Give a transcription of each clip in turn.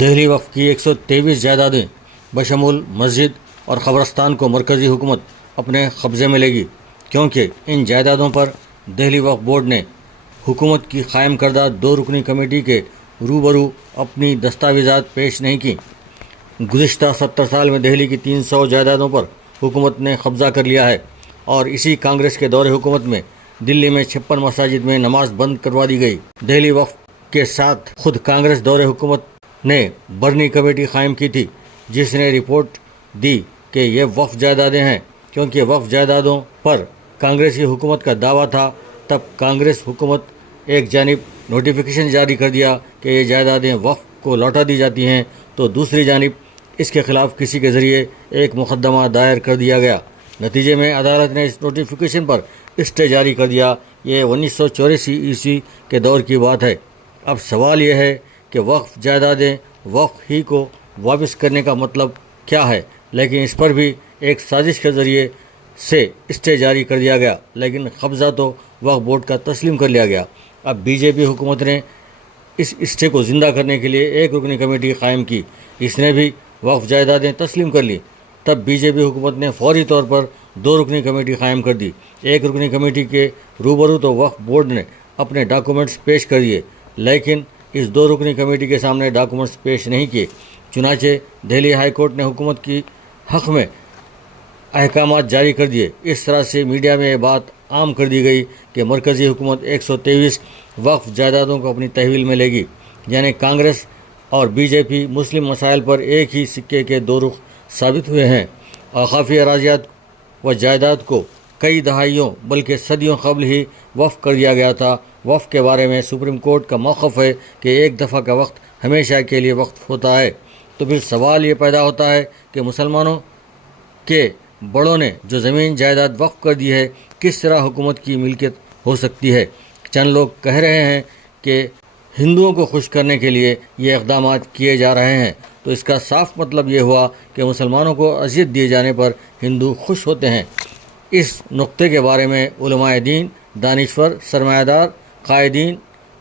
دہلی وقف کی 123 جائیدادیں بشمول مسجد اور قبرستان کو مرکزی حکومت اپنے قبضے میں لے گی، کیونکہ ان جائیدادوں پر دہلی وقف بورڈ نے حکومت کی قائم کردہ 2 رکنی کمیٹی کے روبرو اپنی دستاویزات پیش نہیں کی۔ گزشتہ 70 سال میں دہلی کی 300 جائیدادوں پر حکومت نے قبضہ کر لیا ہے، اور اسی کانگریس کے دور حکومت میں دلی میں 56 مساجد میں نماز بند کروا دی گئی۔ دہلی وقف کے ساتھ خود کانگریس دور حکومت نے برنی کمیٹی قائم کی تھی، جس نے رپورٹ دی کہ یہ وقف جائیدادیں ہیں۔ کیونکہ وقف جائیدادوں پر کانگریسی حکومت کا دعویٰ تھا، تب کانگریس حکومت ایک جانب نوٹیفیکیشن جاری کر دیا کہ یہ جائیدادیں وقف کو لوٹا دی جاتی ہیں، تو دوسری جانب اس کے خلاف کسی کے ذریعے ایک مقدمہ دائر کر دیا گیا۔ نتیجے میں عدالت نے اس نوٹیفیکیشن پر اسٹے جاری کر دیا۔ یہ 1984 عیسوی کے دور کی بات ہے۔ اب سوال یہ ہے کہ وقف جائیدادیں وقف ہی کو واپس کرنے کا مطلب کیا ہے؟ لیکن اس پر بھی ایک سازش کے ذریعے سے اسٹے جاری کر دیا گیا، لیکن قبضہ تو وقف بورڈ کا تسلیم کر لیا گیا۔ اب بی جے پی حکومت نے اس اسٹے کو زندہ کرنے کے لیے ایک رکنی کمیٹی قائم کی، اس نے بھی وقف جائیدادیں تسلیم کر لی۔ تب بی جے پی حکومت نے فوری طور پر 2 رکنی کمیٹی قائم کر دی۔ ایک رکنی کمیٹی کے روبرو تو وقف بورڈ نے اپنے ڈاکومنٹس پیش کر دیے، لیکن اس 2 رکنی کمیٹی کے سامنے ڈاکومنٹس پیش نہیں کیے۔ چنانچہ دہلی ہائی کورٹ نے حکومت کی حق میں احکامات جاری کر دیے۔ اس طرح سے میڈیا میں یہ بات عام کر دی گئی کہ مرکزی حکومت 123 وقف جائیدادوں کو اپنی تحویل میں لے گی، یعنی کانگریس اور بی جے پی مسلم مسائل پر ایک ہی سکے کے 2 رخ ثابت ہوئے ہیں۔ اوقافی اراضیات و جائیداد کو کئی دہائیوں بلکہ صدیوں قبل ہی وقف کر دیا گیا تھا۔ وقف کے بارے میں سپریم کورٹ کا موقف ہے کہ ایک دفعہ کا وقت ہمیشہ کے لیے وقف ہوتا ہے۔ تو پھر سوال یہ پیدا ہوتا ہے کہ مسلمانوں کے بڑوں نے جو زمین جائیداد وقف کر دی ہے، کس طرح حکومت کی ملکیت ہو سکتی ہے؟ چند لوگ کہہ رہے ہیں کہ ہندوؤں کو خوش کرنے کے لیے یہ اقدامات کیے جا رہے ہیں، تو اس کا صاف مطلب یہ ہوا کہ مسلمانوں کو اذیت دیے جانے پر ہندو خوش ہوتے ہیں۔ اس نقطے کے بارے میں علماء دین، دانشور، سرمایہ دار، قائدین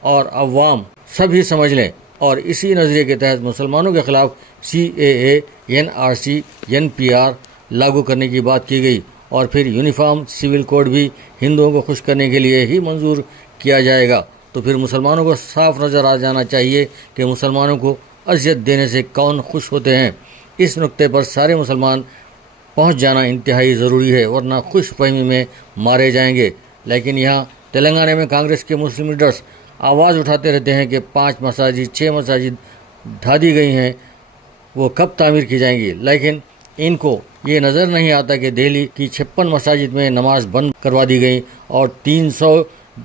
اور عوام سب ہی سمجھ لیں، اور اسی نظریے کے تحت مسلمانوں کے خلاف CAA، NRC، NPR لاگو کرنے کی بات کی گئی، اور پھر یونیفارم سول کوڈ بھی ہندوؤں کو خوش کرنے کے لیے ہی منظور کیا جائے گا۔ تو پھر مسلمانوں کو صاف نظر آ جانا چاہیے کہ مسلمانوں کو اذیت دینے سے کون خوش ہوتے ہیں۔ اس نقطے پر سارے مسلمان پہنچ جانا انتہائی ضروری ہے، ورنہ خوش فہمی میں مارے جائیں گے۔ لیکن یہاں تلنگانہ میں کانگریس کے مسلم لیڈرز آواز اٹھاتے رہتے ہیں کہ 5 مساجد 6 مساجد ڈھا دی گئی ہیں، وہ کب تعمیر کی جائیں گی؟ لیکن ان کو یہ نظر نہیں آتا کہ دہلی کی 56 مساجد میں نماز بند کروا دی گئی اور 300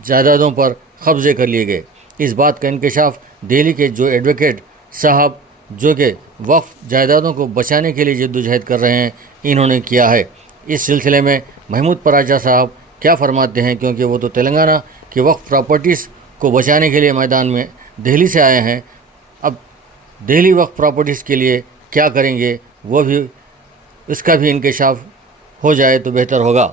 جائیدادوں پر قبضے کر لیے گئے۔ اس بات کا انکشاف دہلی کے جو ایڈوکیٹ صاحب جو کہ وقف جائیدادوں کو بچانے کے لیے جدوجہد کر رہے ہیں، انہوں نے کیا ہے۔ اس سلسلے میں محمود پراچا صاحب کیا فرماتے ہیں، کیونکہ وہ تو تلنگانہ کی وقف پراپرٹیز کو بچانے کے لیے میدان میں دہلی سے آئے ہیں۔ اب دہلی وقف پراپرٹیز کے لیے کیا کریں گے، وہ بھی اس کا بھی انکشاف ہو جائے تو بہتر ہوگا۔